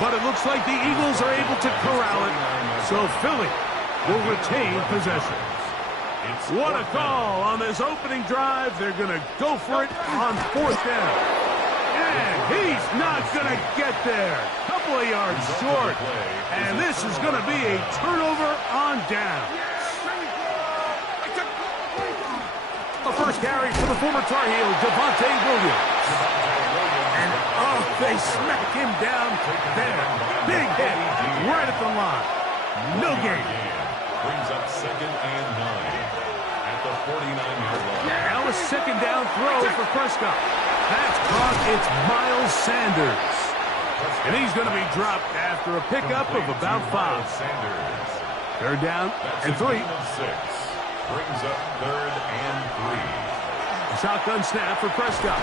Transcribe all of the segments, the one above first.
But it looks like the Eagles are able to corral it. So Philly will retain possession. What a call on this opening drive. They're going to go for it on 4th down. And he's not going to get there. Couple of yards short. And this is going to be a turnover on down. The first carry for the former Tar Heel, Devontae Williams. And, oh, they smack him down there. Big hit right at the line. No gain. Brings up 2nd and 9 at the 49-yard line. Now a 2nd down throw for Prescott. That's caught. It's Miles Sanders. And he's going to be dropped after a pickup of about 5. 3rd down and 3. Brings up 3rd and 3. A shotgun snap for Prescott.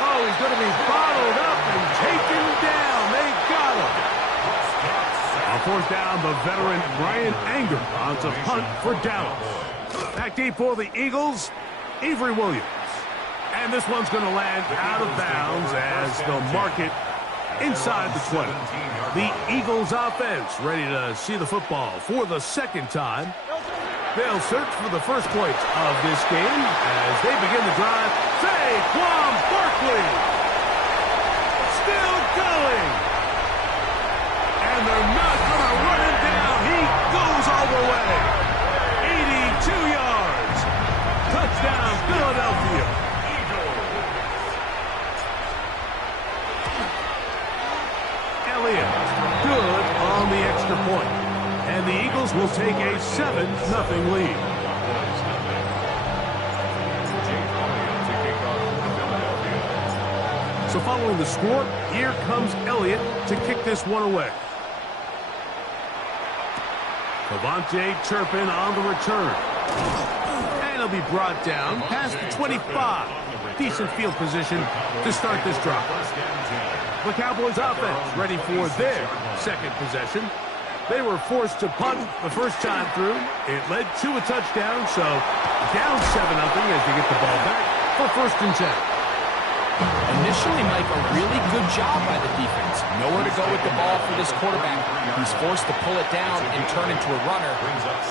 Oh, he's going to be bottled up and taken down. They got him. On 4th down, the veteran Ryan Anger on to punt for Dallas. Back deep for the Eagles, Avery Williams. And this one's going to land out of bounds as they'll mark it inside the 20. The Eagles offense ready to see the football for the 2nd time. They'll search for the first points of this game as they begin the drive. Saquon Barkley still going. And they're not going to run him down. He goes all the way. 82 yards. Touchdown, Philadelphia. Elliott, good on the extra point. And the Eagles will take a 7-0 lead. So following the score, here comes Elliott to kick this one away. Devontae Turpin on the return. And he'll be brought down past the 25. Decent field position to start this drive. The Cowboys offense ready for their 2nd possession. They were forced to punt the first time through. It led to a touchdown, so down 7-0 as they get the ball back for 1st and 10. Initially, Mike, a really good job by the defense. Nowhere to go with the ball for this quarterback. He's forced to pull it down and turn into a runner.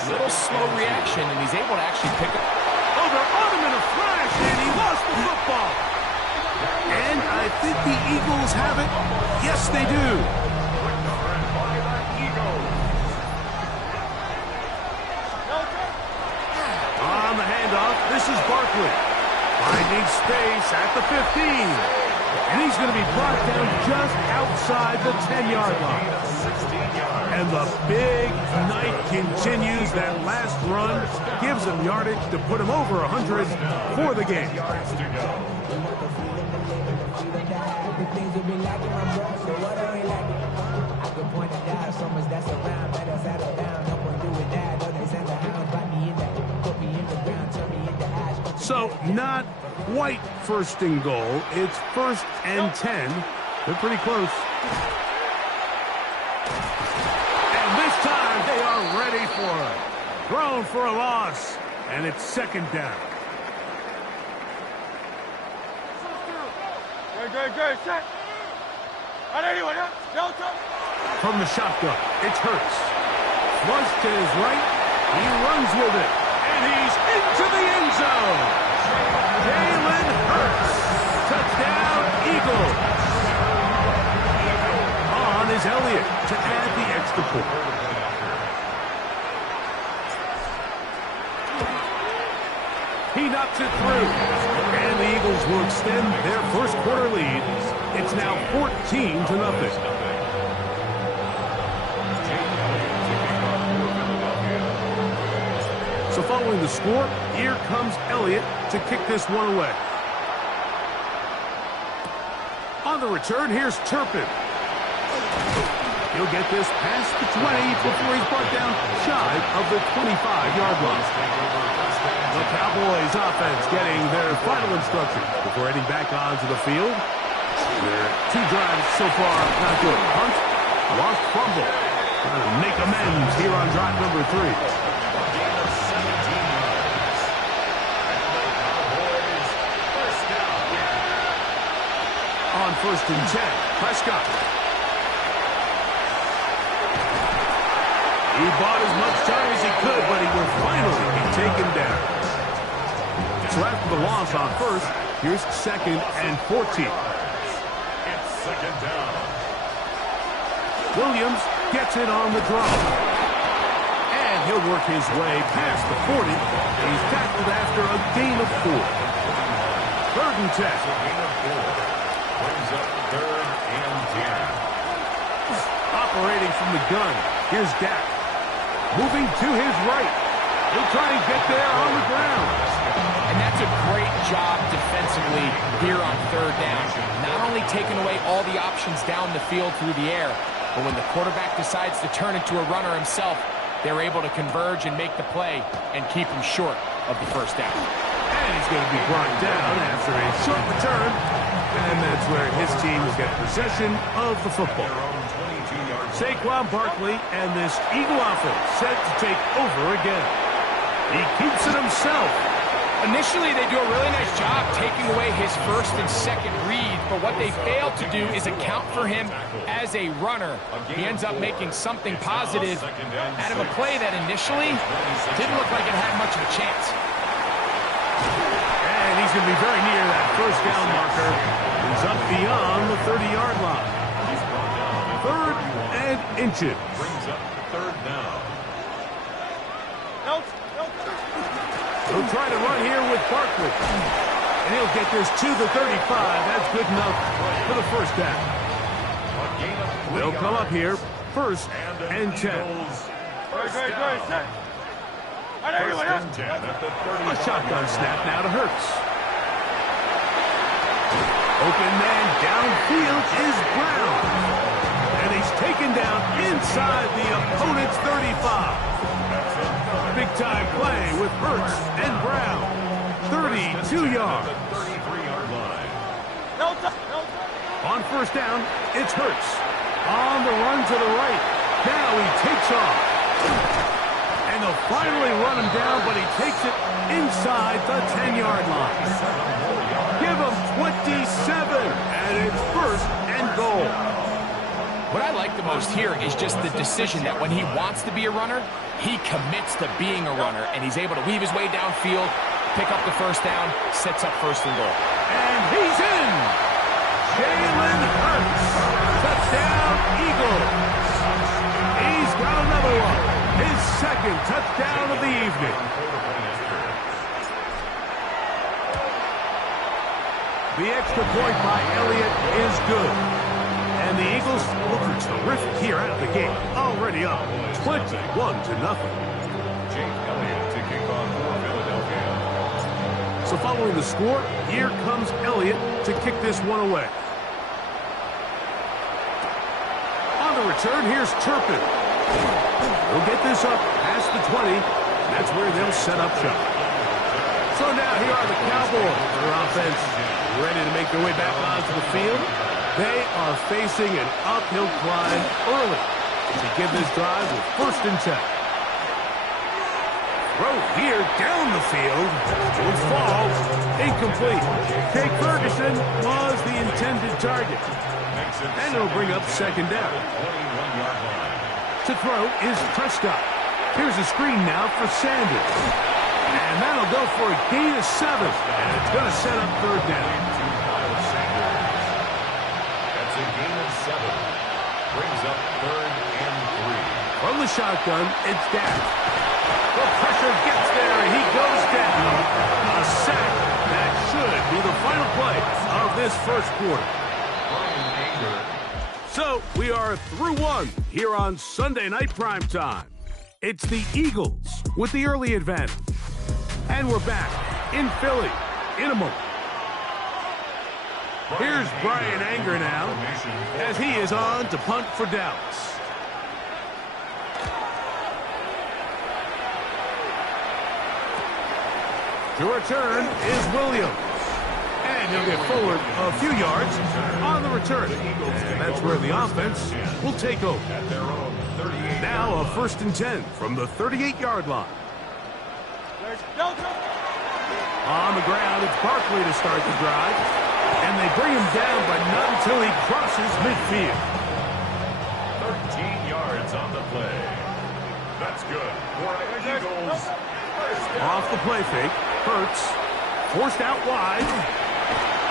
Little slow reaction, and he's able to actually pick up. Oh, they're on him in a flash, and he lost the football. And I think the Eagles have it. Yes, they do. On the handoff, this is Barkley. Finding space at the 15. And he's going to be brought down just outside the 10-yard line. And the big night continues. That last run gives him yardage to put him over 100 for the game. So not quite 1st and goal. It's 1st and 10. They're pretty close. And this time they are ready for it. Thrown for a loss. And it's 2nd down. Good. Set. From the shotgun, it's Hurts. Flush to his right. He runs with it. And he's into the end zone. Jalen Hurts. Touchdown, Eagles. On is Elliott to add the extra point. He knocks it through. And the Eagles will extend their 1st quarter lead. It's now 14-0. So following the score, here comes Elliott to kick this one away. On the return, here's Turpin. He'll get this past the 20 before he's brought down shy of the 25-yard line. The Cowboys offense getting their final instructions before heading back onto the field. Their 2 drives so far not good. Punt, lost fumble. Trying to make amends here on drive number 3. On 1st and 10, Prescott. He bought as much time as he could, but he will finally be taken down. So after the loss on first, here's 2nd and 14. It's 2nd down. Williams gets it on the drop. And he'll work his way past the 40. He's tackled after a gain of 4. 3rd and 10. Gain of 4. Brings up 3rd and 10. Operating from the gun, here's Dak. Moving to his right. He'll try and get there on the ground. And that's a great job defensively here on 3rd down. Not only taking away all the options down the field through the air, but when the quarterback decides to turn into a runner himself, they're able to converge and make the play and keep him short of the 1st down. And he's going to be brought down after a short return. And that's where his team will get possession of the football. Saquon Barkley and this Eagle offense set to take over again. He keeps it himself. Initially, they do a really nice job taking away his 1st and 2nd read, but what they fail to do is account for him as a runner. He ends up making something positive out of a play that initially didn't look like it had much of a chance. And he's going to be very near that 1st down marker. He's up beyond the 30-yard line. 3rd and inches. Brings up 3rd down. He'll try to run here with Barkley. And he'll get this to the 35. That's good enough for the 1st down. They'll come up here, 1st and 10. A shotgun snap now to Hurts. Open man downfield is Brown. And he's taken down inside the opponent's 35. Big-time play with Hurts and Brown. 32 yards. 33-yard line. On 1st down, it's Hurts. On the run to the right. Now he takes off. And they'll finally run him down, but he takes it inside the 10-yard line. Give him 27, and it's 1st and goal. What I like the most here is just the decision that when he wants to be a runner, he commits to being a runner, and he's able to weave his way downfield, pick up the 1st down, sets up 1st and goal. And he's in! Jalen Hurts. Touchdown, Eagles. He's got another one. His 2nd touchdown of the evening. The extra point by Elliott is good. And the Eagles look terrific here out of the gate. Already up 21-0. Jake Elliott to kick off for Philadelphia. So following the score, here comes Elliott to kick this one away. On the return, here's Turpin. He'll get this up past the 20. That's where they'll set up shop. So now here are the Cowboys. Their offense ready to make their way back onto the field. They are facing an uphill climb early to give this drive with 1st and 10. Throw here down the field. Will fall. Incomplete. Jake Ferguson was the intended target. And it'll bring up 2nd down. To throw is Prescott. Here's a screen now for Sanders. And that'll go for a gain of 7. And it's going to set up 3rd down. That's a gain of 7. Brings up 3rd and 3. From the shotgun, it's Dak. The pressure gets there, and he goes down. A sack that should be the final play of this 1st quarter. So, we are through 1 here on Sunday Night Primetime. It's the Eagles with the early advantage. And we're back in Philly in a moment. Here's Brian Anger now as he is on to punt for Dallas. To return is Williams. And he'll get forward a few yards on the return. And that's where the offense will take over. Now a 1st and 10 from the 38-yard line. On the ground, it's Barkley to start the drive. And they bring him down, but not until he crosses midfield. 13 yards on the play. That's good. For the Eagles. Off the play fake. Hurts. Forced out wide.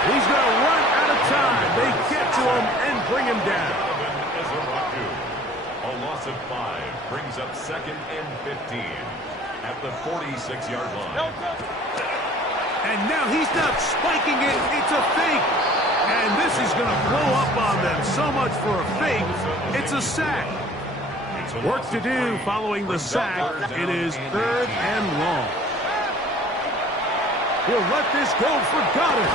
He's going to run out of time. They get to him and bring him down. A loss of 5 brings up 2nd and 15 at the 46-yard line. And now he's not spiking it. It's a fake. And this is going to blow up on them. So much for a fake. It's a sack. Work to do following the sack. It is 3rd and long. He'll let this go for Goddard.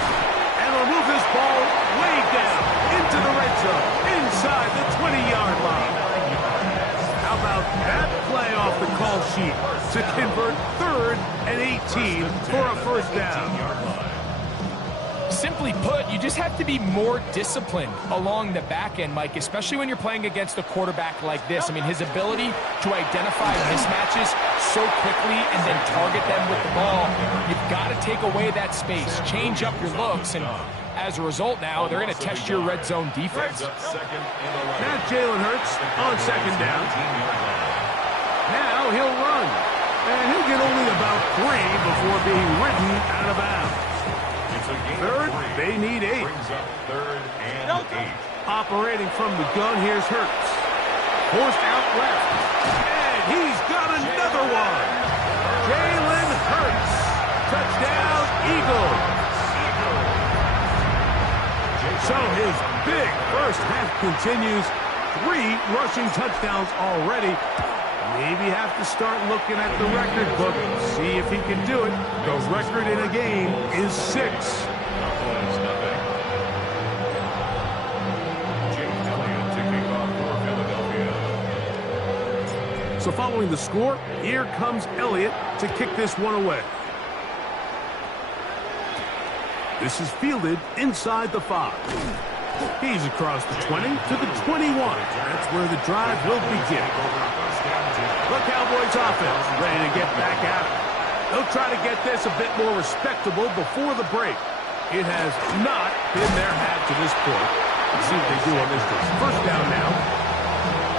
And he'll move this ball way down into the red zone, inside the 20-yard line. How about that play off the call sheet to convert 3rd and 18 for a first down? Simply put, you just have to be more disciplined along the back end, Mike, especially when you're playing against a quarterback like this. I mean, his ability to identify mismatches so quickly and then target them with the ball, you've got to take away that space, change up your looks, and as a result now, they're going to test your red zone defense. Now Jalen Hurts on 2nd down. Now he'll run, and he'll get only about 3 before being ridden out of bounds. 3rd, they need 8. Operating from the gun, here's Hurts. Forced out left. And he's got another one. Jalen Hurts. Touchdown, Eagles. So his big first half continues. 3 rushing touchdowns already. Maybe have to start looking at the record book, see if he can do it. The record in a game is 6. So following the score, here comes Elliott to kick this one away. This is fielded inside the 5. He's across the 20 to the 21. That's where the drive will begin. The Cowboys offense ready to get back at it. They'll try to get this a bit more respectable before the break. It has not been their hat to this point. Let's see what they do on this first down now.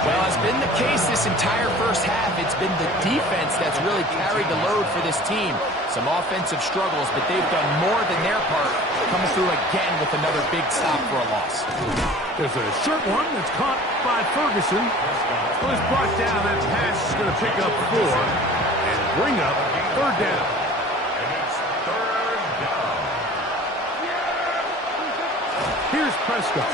Well, it's been the case this entire first half. It's been the defense that's really carried the load for this team. Some offensive struggles, but they've done more than their part, coming through again with another big stop for a loss. There's a short one that's caught by Ferguson. Well, it's brought down. That pass is going to pick up 4 and bring up 3rd down. And it's 3rd down. Here's Prescott.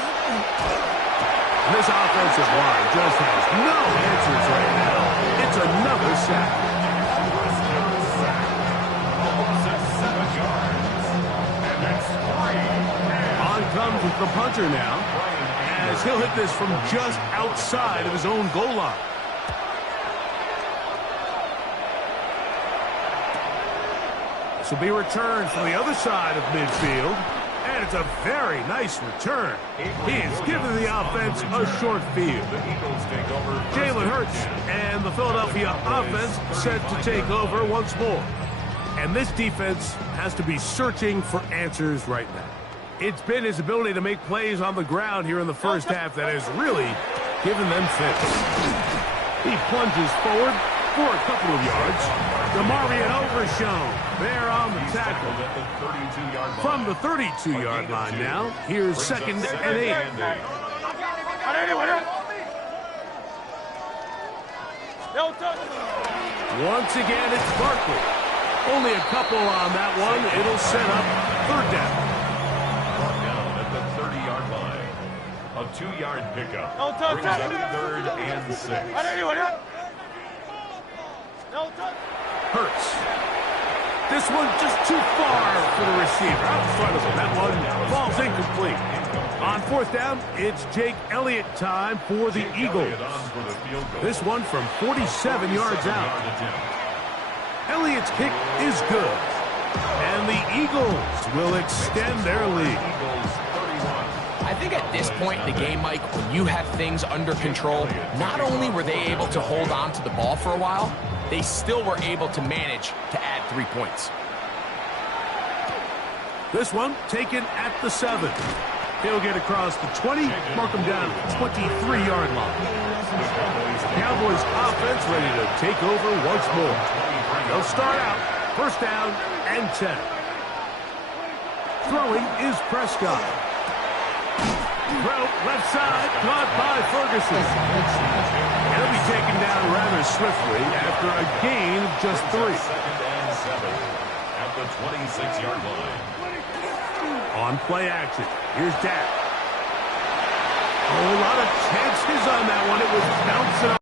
This offensive line just has no answers right now. It's another sack. On comes with the punter now, as he'll hit this from just outside of his own goal line. This will be returned from the other side of midfield. And it's a very nice return. He has given the offense a short field. Jalen Hurts and the Philadelphia offense set to take over once more. And this defense has to be searching for answers right now. It's been his ability to make plays on the ground here in the first half that has really given them fits. He plunges forward for a couple of yards. DeMarvion Overshown there on the tackle. From the 32-yard line now, here's 2nd and 8. Once again, it's Barkley. Only a couple on that one. It'll set up 3rd down. Down at the 30-yard line. A 2-yard pickup. Brings up 3rd and 6. Hurts. This one just too far for the receiver. Out in front of him. That one falls incomplete. On 4th down, it's Jake Elliott time for the Eagles. This one from 47 yards out. Elliott's kick is good. And the Eagles will extend their lead. I think at this point in the game, Mike, when you have things under control, not only were they able to hold on to the ball for a while, they still were able to manage to add 3 points. This one taken at the 7. He'll get across the 20, mark him down at the 23-yard line. Cowboys offense ready to take over once more. They'll start out first down and 10. Throwing is Prescott. Throw left side, caught by Ferguson. He'll be taken down rather swiftly after a gain of just 3. Second and 7 at the 26-yard line. On play action, here's Dak. Oh, a lot of chances on that one. It was bouncing